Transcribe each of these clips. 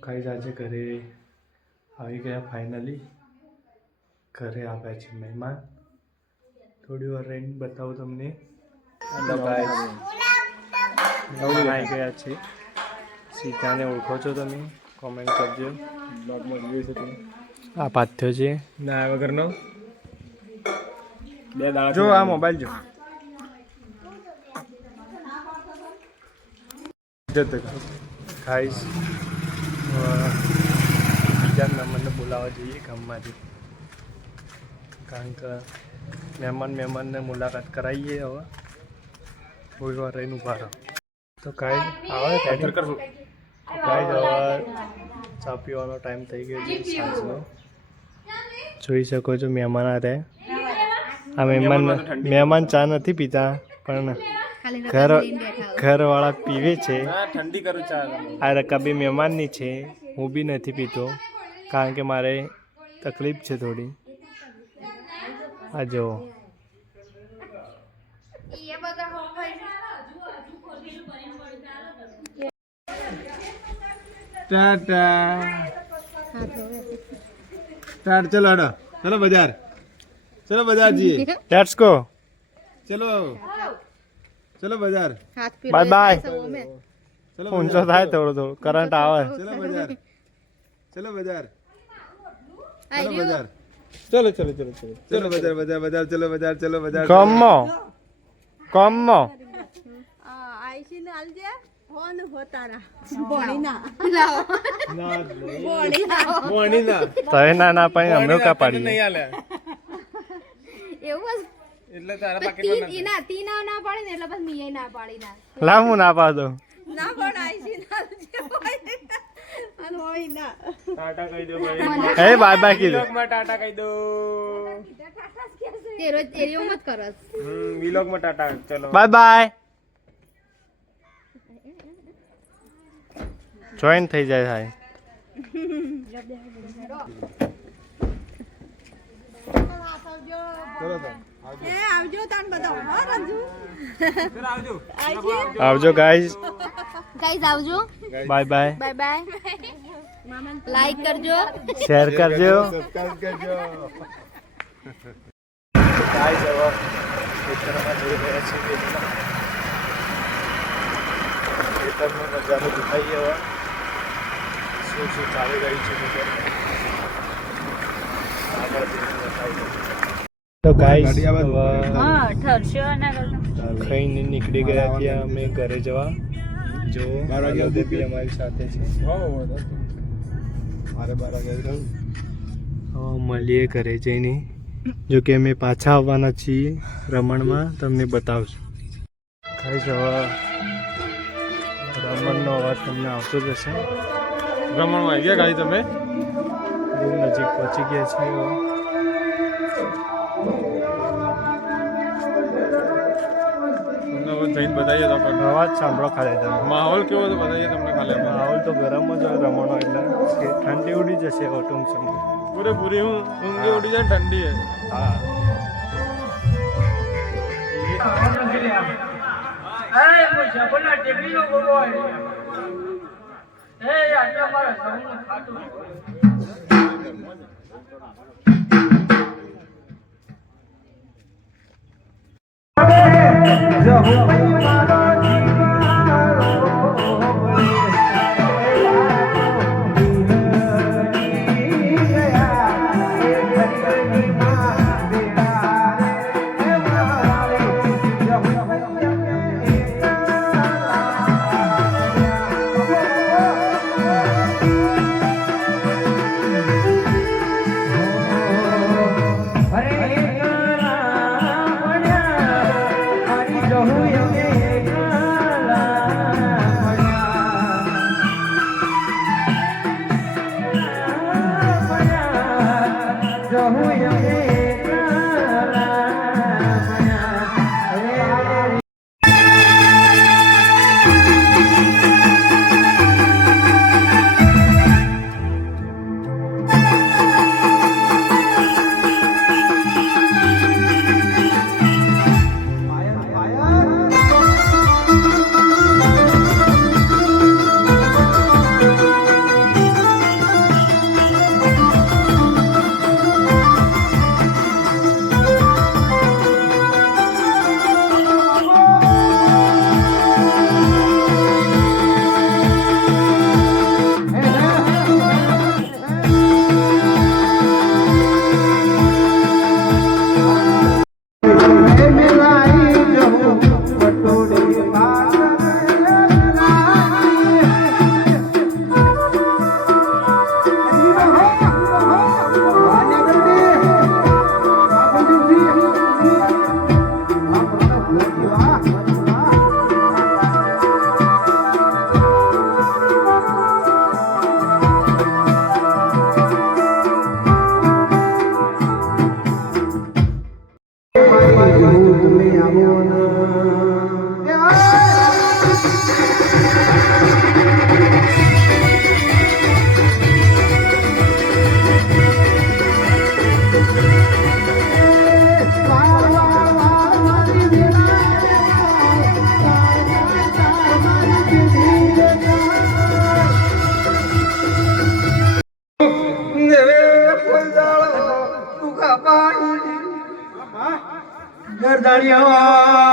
કાંઈ આજે ઘરે આવી ગયા ફાઇનલી ઘરે આવ્યા છે મહેમાન. થોડી વાર રહીને બતાવું તમને. આવી ગયા છે. સીધાને ઓળખો છો તમે? કોમેન્ટ કરજો. બ્લોગમાં જોઈ શકો આ પાથ્યો છે. ના વગરનો. બે દાડા જો આ મોબાઈલ જો. જતો ખાઈશ બીજા મહેમાનને બોલાવવા જોઈએ ગામમાંથી. કારણ કે મહેમાન મહેમાનને મુલાકાત કરાવીએ હવે. કોઈ વાર રહીને ઊભા રહો. તો કાંઈ આવે રેડી કરશું કાંઈ હવે ચા પીવાનો ટાઈમ થઈ ગયો છે સાંજનો. જોઈ શકો છો મહેમાન આ રહ્યા. આ મહેમાન મહેમાન ચા નથી પીતા પણ ઘર ઘરવાળા પીવે છે. હા ઠંડી કરું ચા આ રકાબી મહેમાનની છે. હું બી નથી પીતો. કારણ કે મારે તકલીફ છે થોડી. આ જો ટાટા. ટાટ ચલો હડો. ચલો બજાર. ચલો બજાર જઈએ લેટ્સ કો. ચલો. ચલો બજાર. Bye bye. ચલો ઊંચો થાય થોડો થોડો. કરંટ આવે. ચલો બજાર. ચલો બજાર. ચલો બજાર. ચલો ચલો ચલો ચલો. ચલો બજાર બજાર બજાર ચલો બજાર ચલો બજાર. કમો કમો મોણી ના તય ના. ના. પાઈ અમે કા પાડી નહીં આલે. એવું એટલે તારા પાકીટમાં તી ના તી ના ના પાડી ને એટલે બસ મીએ ના પાડી ના લા હું ના પાડો ના પણ આઈસી ના હોય ના ટાટા કહી દો ભાઈ એ બાય બાય કીધું વિલોગમાં ટાટા કહી દો તે રોજ એરિયો મત કરસ હમ વિલોગમાં ટાટા ચલો બાય બાય જોઈન થઈ જાય થાય આવજો. તાન બધા. હો રંજુ. ચલો આવજો. આવજો. ગાઈઝ ગાઈઝ આવજો. Bye bye bye bye like કરજો. શેર કરજો. સબસ્ક્રાઇબ કરજો. ગાઈઝ હવે ખેતરમાં જઈ રહ્યા છીએ ખેતરનો નજારો દેખાઈએ હવે શું શું ચાલી રહ્યું છે ખેતરમાં? આગળ જઈને બતાવીએ. તો ગાઈઝ હવે ઠરશો ના ખાઈને નીકળી ગયા ત્યાં અમે ઘરે જવા. જો બાર વાગ્યા સુધી અમારી સાથે છે. મારે બાર વાગ્યા મળીએ ઘરે જઈને. જો કે અમે પાછા આવવાના છીએ રમણમાં. તમને બતાવશું. ખાઈ જવા. રમણનો અવાજ તમને આવતો જ હશે. રમણમાં આવી ગયા ગાડી તમે? બહુ નજીક પહોંચી ગયા છીએ. તો જઈને બતાવીએ તમને અવાજ સાંભળો ખાલી તમે. માહોલ કેવો તો બતાવીએ તમને ખાલી માહોલ તો ગરમ જ હોય રમણો એટલે ઠંડી ઉડી જશે ઓટમ સમય પૂરેપૂરી હું ઊંઘી ઉડી જાય ઠંડી હા. અરે મુસાફરના 我为你发呆 ચડ્યો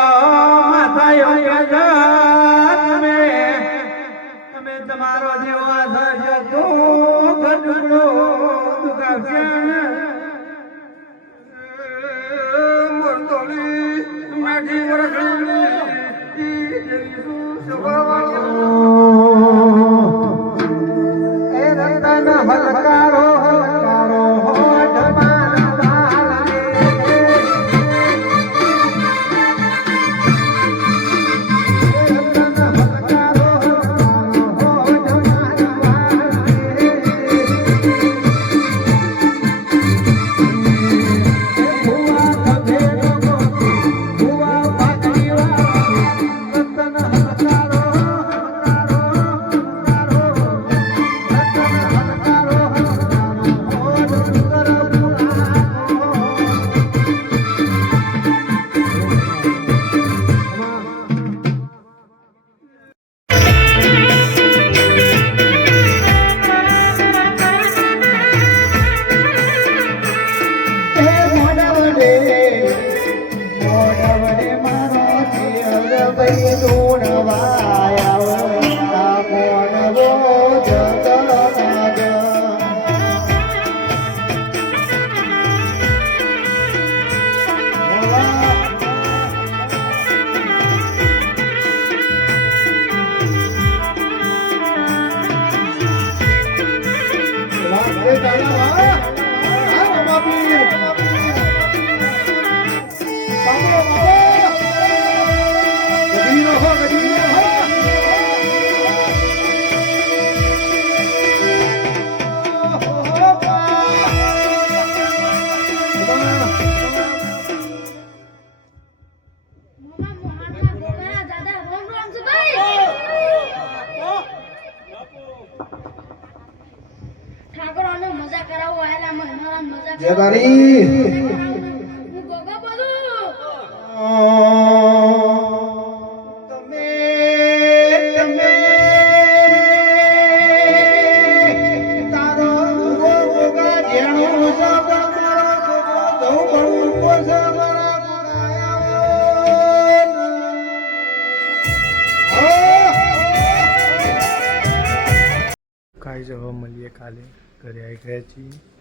જવા મળીએ કાલે. ઘરે આવી ગયા છીએ.